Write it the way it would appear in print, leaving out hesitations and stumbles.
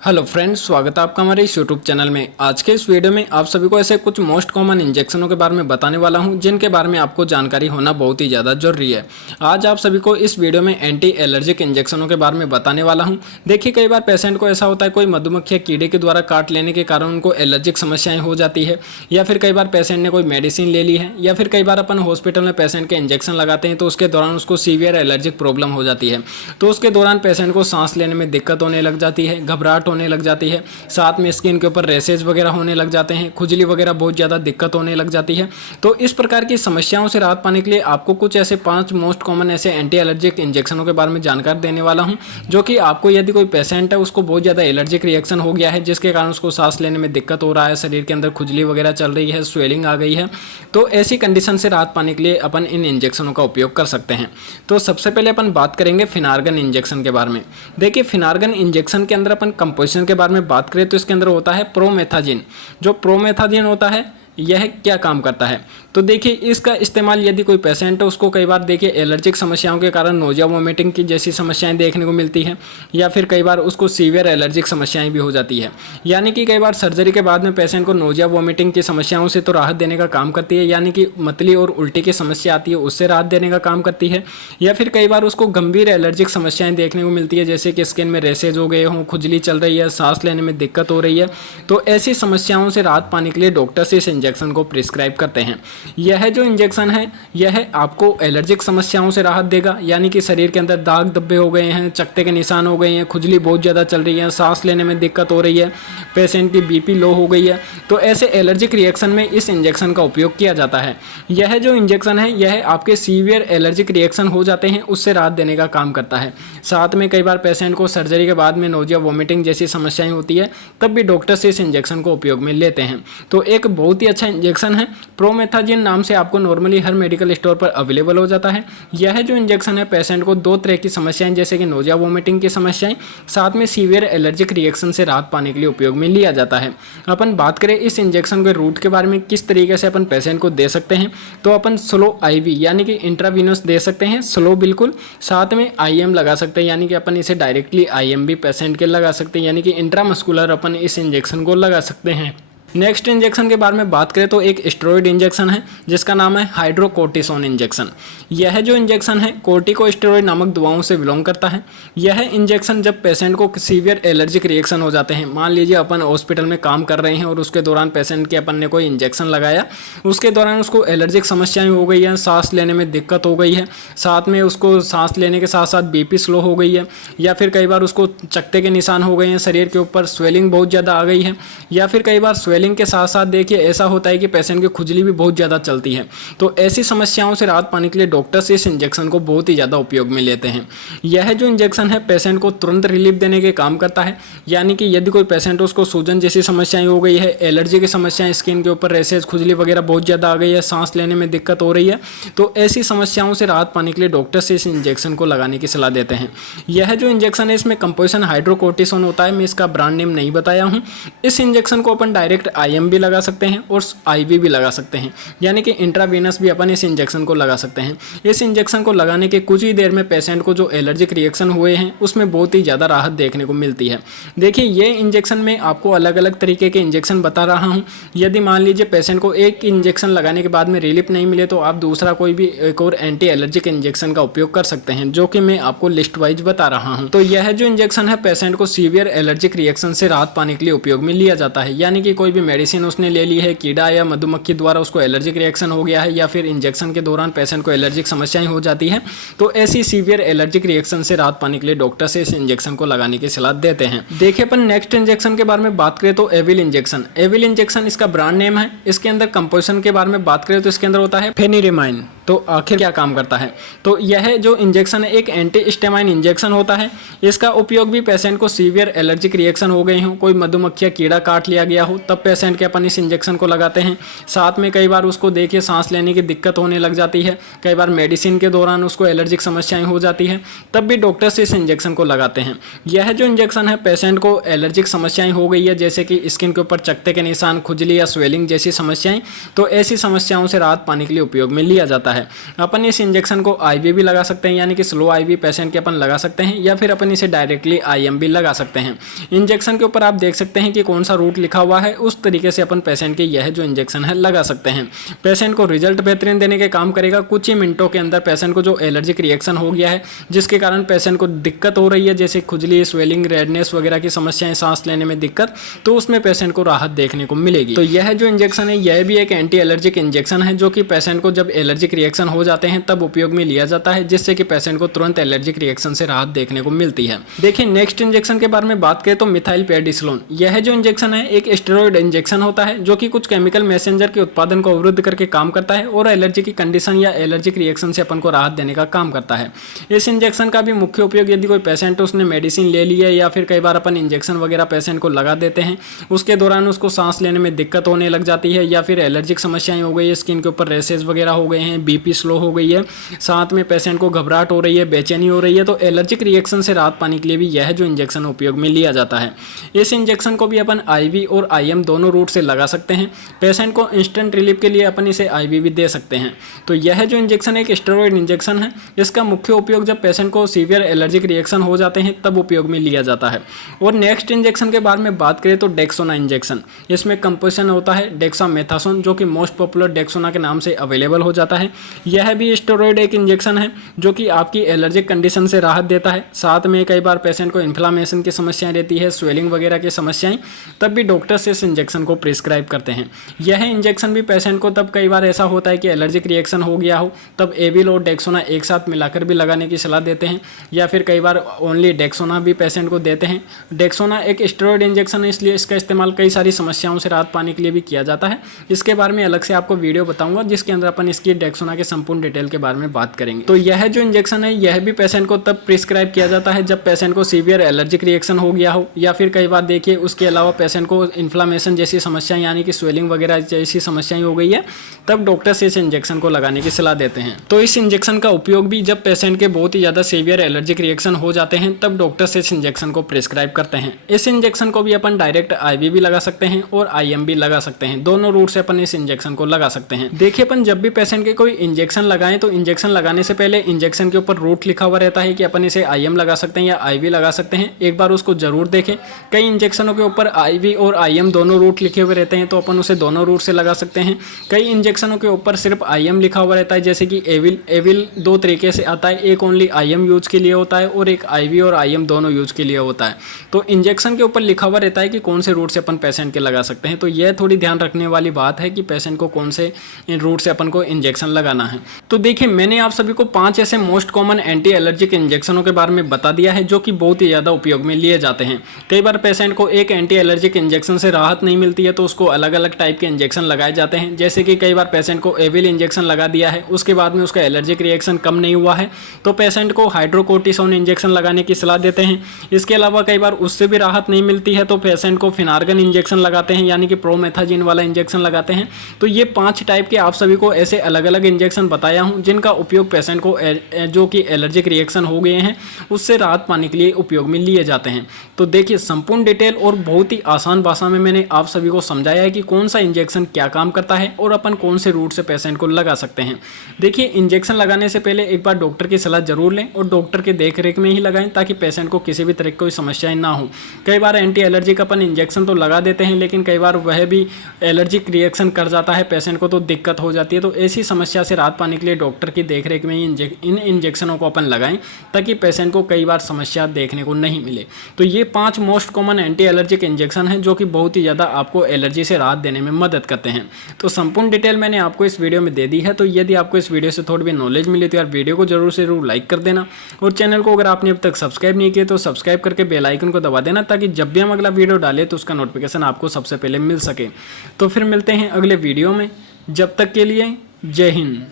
Hello friends, स्वागत है आपका हमारे इस यूट्यूब चैनल में। आज के इस वीडियो में आप सभी को ऐसे कुछ मोस्ट कॉमन इंजेक्शनों के बारे में बताने वाला हूं जिनके बारे में आपको जानकारी होना बहुत ही ज़्यादा जरूरी है। आज आप सभी को इस वीडियो में एंटी एलर्जिक इंजेक्शनों के बारे में बताने वाला हूं। देखिए, कई बार पेशेंट को ऐसा होता है कोई मधुमक्खी या कीड़े के द्वारा काट लेने के कारण उनको एलर्जिक समस्याएँ हो जाती है, या फिर कई बार पेशेंट ने कोई मेडिसिन ले ली है, या फिर कई बार अपन हॉस्पिटल में पेशेंट के इंजेक्शन लगाते हैं तो उसके दौरान उसको सीवियर एलर्जिक प्रॉब्लम हो जाती है। तो उसके दौरान पेशेंट को सांस लेने में दिक्कत होने लग जाती है, घबराहट होने लग जाती है, साथ में स्किन के ऊपर रैशेज वगैरह होने लग जाते हैं, खुजली वगैरह बहुत ज़्यादा दिक्कत होने लग जाती है। तो इस प्रकार की समस्याओं से राहत पाने के लिए आपको कुछ ऐसे 5 मोस्ट कॉमन ऐसे एंटी एलर्जिक इंजेक्शनों के बारे में जानकारी देने वाला हूं, जो कि आपको यदि कोई पेशेंट है उसको बहुत ज़्यादा एलर्जिक रिएक्शन हो गया है जिसके कारण उसको सांस लेने में दिक्कत हो रहा है, शरीर के अंदर खुजली वगैरह चल रही है, स्वेलिंग आ गई है, तो ऐसी कंडीशन से राहत पाने के लिए अपन इन इंजेक्शनों का उपयोग कर सकते हैं। तो सबसे पहले अपन बात करेंगे फिनार्गन इंजेक्शन के बारे में। देखिए, फिनार्गन इंजेक्शन के अंदर अपन कंपोजिशन के बारे में बात करें तो इसके अंदर होता है प्रोमेथाजिन। जो प्रोमेथाजिन होता है यह क्या काम करता है, तो देखिए इसका इस्तेमाल यदि कोई पेशेंट है उसको कई बार देखिए एलर्जिक समस्याओं के कारण नोजिया वोमिटिंग की जैसी समस्याएं देखने को मिलती है, या फिर कई बार उसको सीवियर एलर्जिक समस्याएं भी हो जाती है। यानी कि कई बार सर्जरी के बाद में पेशेंट को नोजिया वोमिटिंग की समस्याओं से तो राहत देने का काम करती है, यानी कि मतली और उल्टी की समस्या आती है उससे राहत देने का काम करती है, या फिर कई बार उसको गंभीर एलर्जिक समस्याएं देखने को मिलती है जैसे कि स्किन में रैशेज हो गए हों, खुजली चल रही है, सांस लेने में दिक्कत हो रही है। तो ऐसी समस्याओं से राहत पाने के लिए डॉक्टर इस इंजेक्शन को प्रिस्क्राइब करते हैं। यह जो इंजेक्शन है यह आपको एलर्जिक समस्याओं से राहत देगा, यानी कि शरीर के अंदर दाग धब्बे हो गए हैं, चकत्ते के निशान हो गए हैं, खुजली बहुत ज़्यादा चल रही है, सांस लेने में दिक्कत हो रही है, पेशेंट की बीपी लो हो गई है, तो ऐसे एलर्जिक रिएक्शन में इस इंजेक्शन का उपयोग किया जाता है। यह जो इंजेक्शन है यह आपके सीवियर एलर्जिक रिएक्शन हो जाते हैं उससे राहत देने का काम करता है। साथ में कई बार पेशेंट को सर्जरी के बाद में नोजिया वोमिटिंग जैसी समस्याएं होती है तब भी डॉक्टर से इस इंजेक्शन को उपयोग में लेते हैं। तो एक बहुत ही अच्छा इंजेक्शन है। प्रोमेथाजिन नाम से आपको नॉर्मली हर मेडिकल स्टोर पर अवेलेबल हो जाता है। यह जो इंजेक्शन है पेशेंट को 2 तरह की समस्याएं जैसे कि नोजिया वोमिटिंग की समस्याएं साथ में सीवियर एलर्जिक रिएक्शन से राहत पाने के लिए उपयोग में लिया जाता है। अपन बात करें इस इंजेक्शन के रूट के बारे में, किस तरीके से अपन पेशेंट को दे सकते हैं, तो अपन स्लो आईवी यानी कि इंट्रावीनस दे सकते हैं, स्लो बिल्कुल। साथ में आईएम लगा सकते हैं, यानी कि अपन इसे डायरेक्टली आईएम भी पेशेंट के लगा सकते हैं, यानी कि इंट्रामस्कुलर अपन इस इंजेक्शन को लगा सकते हैं। नेक्स्ट इंजेक्शन के बारे में बात करें तो एक स्टेरॉइड इंजेक्शन है जिसका नाम है हाइड्रोकोर्टिसोन इंजेक्शन। यह जो इंजेक्शन है कोर्टिकोस्टेरॉइड नामक दवाओं से बिलोंग करता है। यह इंजेक्शन जब पेशेंट को सीवियर एलर्जिक रिएक्शन हो जाते हैं, मान लीजिए अपन हॉस्पिटल में काम कर रहे हैं और उसके दौरान पेशेंट के अपन ने कोई इंजेक्शन लगाया, उसके दौरान उसको एलर्जिक समस्याएं हो गई हैं, सांस लेने में दिक्कत हो गई है, साथ में उसको सांस लेने के साथ साथ बीपी स्लो हो गई है, या फिर कई बार उसको चकत्ते के निशान हो गए हैं, शरीर के ऊपर स्वेलिंग बहुत ज़्यादा आ गई है, या फिर कई बार स्वेलिंग के साथ साथ देखिए ऐसा होता है कि पेशेंट की खुजली भी बहुत ज़्यादा चलती है। तो ऐसी समस्याओं से राहत पाने के लिए डॉक्टर्स इस इंजेक्शन को बहुत ही ज़्यादा उपयोग में लेते हैं। यह जो इंजेक्शन है पेशेंट को तुरंत रिलीफ देने के काम करता है, यानी कि यदि कोई पेशेंट उसको सूजन जैसी समस्याएं हो गई है, एलर्जी की समस्याएं, स्किन के ऊपर रैशेज, खुजली वगैरह बहुत ज़्यादा आ गई है, सांस लेने में दिक्कत हो रही है, तो ऐसी समस्याओं से राहत पाने के लिए डॉक्टर्स इस इंजेक्शन को लगाने की सलाह देते हैं। यह जो इंजेक्शन है इसमें कंपोजिशन हाइड्रोकोर्टिसोन होता है, मैं इसका ब्रांड नेम नहीं बताया हूँ। इस इंजेक्शन को अपन डायरेक्ट आईएम भी लगा सकते हैं और आईवी भी लगा सकते हैं, यानी कि इंट्रावीनस भी अपन इस इंजेक्शन को लगा सकते हैं। इस इंजेक्शन को लगाने के कुछ ही देर में पेशेंट को जो एलर्जिक रिएक्शन हुए हैं उसमें बहुत ही ज़्यादा राहत देखने को मिलती है। देखिए, ये इंजेक्शन में आपको अलग अलग तरीके के इंजेक्शन बता रहा हूँ। यदि मान लीजिए पेशेंट को एक इंजेक्शन लगाने के बाद में रिलीफ नहीं मिले तो आप दूसरा कोई भी एक और एंटी एलर्जिक इंजेक्शन का उपयोग कर सकते हैं, जो कि मैं आपको लिस्ट वाइज बता रहा हूँ। तो यह जो इंजेक्शन है पेशेंट को सीवियर एलर्जिक रिएक्शन से राहत पाने के लिए उपयोग में लिया जाता है, यानी कि कोई भी मेडिसिन उसने ले ली है, कीड़ा या मधुमक्खी द्वारा उसको एलर्जिक रिएक्शन हो गया है, या फिर इंजेक्शन के दौरान पेशेंट को एलर्जिक समस्याएं हो जाती है, तो ऐसी सीवियर एलर्जिक रिएक्शन से राहत पाने के लिए डॉक्टर से इस इंजेक्शन को लगाने की सलाह देते हैं। देखिए, अपन नेक्स्ट इंजेक्शन के बारे में बात करें तो एविल इंजेक्शन। एविल इंजेक्शन इसका ब्रांड नेम है। इसके अंदर कंपोजिशन के बारे में बात करें तो इसके अंदर होता है फेनिरेमाइन। तो आखिर क्या काम करता है, तो यह जो इंजेक्शन है एक एंटी हिस्टामाइन इंजेक्शन होता है। इसका उपयोग भी पेशेंट को सीवियर एलर्जिक रिएक्शन हो गई हो, कोई मधुमक्खी या कीड़ा काट लिया गया हो, तब पेशेंट के अपन इस इंजेक्शन को लगाते हैं। साथ में कई बार उसको देखिए सांस लेने की दिक्कत होने लग जाती है, कई बार मेडिसिन के दौरान उसको एलर्जिक समस्याएं हो जाती है, तब भी डॉक्टर से इस इंजेक्शन को लगाते हैं। यह जो इंजेक्शन है पेशेंट को एलर्जिक समस्याएं हो गई है जैसे कि स्किन के ऊपर चकत्ते के निशान, खुजली या स्वेलिंग जैसी समस्याएं, तो ऐसी समस्याओं से राहत पाने के लिए उपयोग में लिया जाता है। है। अपन इस इंजेक्शन को आईवी भी लगा सकते हैं, यानी कि स्लो आईवी पेशेंट के अपन लगा सकते हैं, या फिर अपन इसे डायरेक्टली आईएम भी लगा सकते हैं। इंजेक्शन के ऊपर आप देख सकते हैं कि कौन सा रूट लिखा हुआ है, उस तरीके से अपन पेशेंट के यह जो इंजेक्शन है लगा सकते हैं। पेशेंट को रिजल्ट बेहतरीन देने के काम करेगा। कुछ ही मिनटों के अंदर पेशेंट को जो एलर्जिक रिएक्शन हो गया है, जिसके कारण पेशेंट को दिक्कत हो रही है, जैसे खुजली, स्वेलिंग, रेडनेस वगैरह की समस्याएं, सांस लेने में दिक्कत, तो उसमें पेशेंट को राहत देखने को मिलेगी। तो यह जो इंजेक्शन है यह भी एक एंटी एलर्जिक इंजेक्शन है, जो कि पेशेंट को जब एलर्जिक रिएक्शन हो जाते हैं तब उपयोग में लिया जाता है, जिससे कि पेशेंट को तुरंत एलर्जिक रिएक्शन से राहत देखने को मिलती है। देखिए नेक्स्ट इंजेक्शन के बारे में बात करें तो मिथाइल पेडिसलोन, यह जो इंजेक्शन है एक स्टेरॉइड इंजेक्शन होता है, जो कि कुछ केमिकल मैसेंजर के उत्पादन को अवरुद्ध करके काम करता है और एलर्जी की कंडीशन या एलर्जिक रिएक्शन से अपन को राहत देने का काम करता है। इस इंजेक्शन का भी मुख्य उपयोग यदि कोई पेशेंट उसने मेडिसिन ले ली है, या फिर कई बार अपन इंजेक्शन वगैरह पेशेंट को लगा देते हैं, उसके दौरान उसको सांस लेने में दिक्कत होने लग जाती है, या फिर एलर्जिक समस्याएं हो गई है, स्किन के ऊपर रेसेस वगैरह हो गए हैं, बीपी स्लो हो गई है, साथ में पेशेंट को घबराहट हो रही है, बेचैनी हो रही है, तो एलर्जिक रिएक्शन से राहत पाने के लिए भी यह जो इंजेक्शन उपयोग में लिया जाता है। इस इंजेक्शन को भी अपन आईवी और आईएम दोनों रूट से लगा सकते हैं। पेशेंट को इंस्टेंट रिलीफ के लिए अपन इसे आईवी भी दे सकते हैं। तो यह जो इंजेक्शन एक स्टेरॉइड इंजेक्शन है, इसका मुख्य उपयोग जब पेशेंट को सीवियर एलर्जिक रिएक्शन हो जाते हैं तब उपयोग में लिया जाता है। और नेक्स्ट इंजेक्शन के बारे में बात करें तो डेक्सोना इंजेक्शन, इसमें कंपोजिशन होता है डेक्सामेथासोन, जो कि मोस्ट पॉपुलर डेक्सोना के नाम से अवेलेबल हो जाता है। यह भी स्टेरॉइड एक इंजेक्शन है, जो कि आपकी एलर्जिक कंडीशन से राहत देता है। साथ में कई बार पेशेंट को इन्फ्लामेशन की समस्याएं रहती है, स्वेलिंग वगैरह की समस्याएं, तब भी डॉक्टर्स इस इंजेक्शन को प्रिस्क्राइब करते हैं। यह इंजेक्शन भी पेशेंट को तब कई बार ऐसा होता है कि एलर्जिक रिएक्शन हो गया हो, तब एविल और डेक्सोना एक साथ मिलाकर भी लगाने की सलाह देते हैं, या फिर कई बार ओनली डेक्सोना भी पेशेंट को देते हैं। डेक्सोना एक स्टेरॉइड इंजेक्शन है, इसलिए इसका इस्तेमाल कई सारी समस्याओं से राहत पाने के लिए भी किया जाता है। इसके बारे में अलग से आपको वीडियो बताऊंगा, जिसके अंदर अपन इसकी डेक्सोना के संपूर्ण डिटेल के बारे में बात करेंगे। तो यह जो इंजेक्शन है यह भी पेशेंट को तब प्रिस्क्राइब किया जाता है जब पेशेंट को सीवियर एलर्जिक रिएक्शन हो गया हो, या फिर कई बार देखिए उसके अलावा पेशेंट को इन्फ्लामेशन जैसी समस्याएं, यानी कि स्वेलिंग वगैरह जैसी समस्याएं हो गई है, तब डॉक्टर्स इस इंजेक्शन को लगाने की सलाह देते हैं। तो इस इंजेक्शन का उपयोग भी जब पेशेंट के बहुत ही ज़्यादा सीवियर एलर्जिक रिएक्शन हो जाते हैं तब डॉक्टर्स इस इंजेक्शन को प्रिस्क्राइब करते हैं। इस इंजेक्शन को भी अपन डायरेक्ट आईवी भी लगा सकते हैं और आईएम भी लगा सकते हैं, दोनों रूट से अपन इस इंजेक्शन को लगा सकते हैं। देखिए अपन जब भी पेशेंट के कोई इंजेक्शन लगाएं तो इंजेक्शन लगाने से पहले इंजेक्शन के ऊपर रूट लिखा हुआ रहता है कि अपन इसे आईएम लगा सकते हैं या आईवी लगा सकते हैं। एक बार उसको जरूर देखें। कई इंजेक्शनों के ऊपर आईवी और आईएम दोनों रूट लिखे हुए रहते हैं, तो अपन उसे दोनों रूट से लगा सकते हैं। कई इंजेक्शनों के ऊपर सिर्फ आईएम लिखा हुआ रहता है, जैसे कि एविल दो तरीके से आता है, एक ओनली आईएम यूज के लिए होता है और एक आईवी और आईएम दोनों यूज के लिए होता है। तो इंजेक्शन के ऊपर लिखा हुआ रहता है कि कौन से रूट से अपन पेशेंट के लगा सकते हैं। तो यह थोड़ी ध्यान रखने वाली बात है कि पेशेंट को कौन से रूट से अपन को इंजेक्शन लगाना है। तो देखिए मैंने आप सभी को 5 ऐसे मोस्ट कॉमन एंटी एलर्जिक इंजेक्शनों के बारे में बता दिया है, जो कि बहुत ही ज़्यादा उपयोग में लिए जाते हैं। कई बार पेशेंट को एक एंटी एलर्जिक इंजेक्शन से राहत नहीं मिलती है, तो उसको अलग अलग टाइप के इंजेक्शन लगाए जाते हैं। जैसे कि कई बार पेशेंट को एविल इंजेक्शन लगा दिया है, उसके बाद में उसका एलर्जिक रिएक्शन कम नहीं हुआ है, तो पेशेंट को हाइड्रोकोर्टिसोन इंजेक्शन लगाने की सलाह देते हैं। इसके अलावा कई बार उससे भी राहत नहीं मिलती है, तो पेशेंट को फिनार्गन इंजेक्शन लगाते हैं, यानी कि प्रोमेथाजिन वाला इंजेक्शन लगाते हैं। तो ये 5 टाइप के आप सभी को ऐसे अलग अलग इंजेक्शन बताया हूँ, जिनका उपयोग पेशेंट को जो कि एलर्जिक रिएक्शन हो गए हैं उससे राहत पाने के लिए उपयोग में लिए जाते हैं। तो देखिए संपूर्ण डिटेल और बहुत ही आसान भाषा में मैंने आप सभी को समझाया है कि कौन सा इंजेक्शन क्या काम करता है और अपन कौन से रूट से पेशेंट को लगा सकते हैं। देखिए इंजेक्शन लगाने से पहले एक बार डॉक्टर की सलाह जरूर लें और डॉक्टर के देख रेख में ही लगाएं, ताकि पेशेंट को किसी भी तरह की कोई समस्याएं ना हो। कई बार एंटी एलर्जिक अपन इंजेक्शन तो लगा देते हैं, लेकिन कई बार वह भी एलर्जिक रिएक्शन कर जाता है पेशेंट को, तो दिक्कत हो जाती है। तो ऐसी समस्या से राहत पाने के लिए डॉक्टर की देख रेख में ही इन इंजेक्शनों को अपन लगाएं, ताकि पेशेंट को कई बार समस्या देखने को नहीं मिले। तो ये 5 most common anti allergic injection हैं, जो कि बहुत ही ज़्यादा आपको एलर्जी से राहत देने में मदद करते हैं। तो संपूर्ण डिटेल मैंने आपको इस वीडियो में दे दी है। तो यदि आपको इस वीडियो से थोड़ी भी नॉलेज मिली तो यार वीडियो को जरूर से जरूर लाइक कर देना, और चैनल को अगर आपने अब तक सब्सक्राइब नहीं किया तो सब्सक्राइब करके बेल आइकन को दबा देना, ताकि जब भी हम अगला वीडियो डालें तो उसका नोटिफिकेशन आपको सबसे पहले मिल सके। तो फिर मिलते हैं अगले वीडियो में, जब तक के लिए जय हिंद।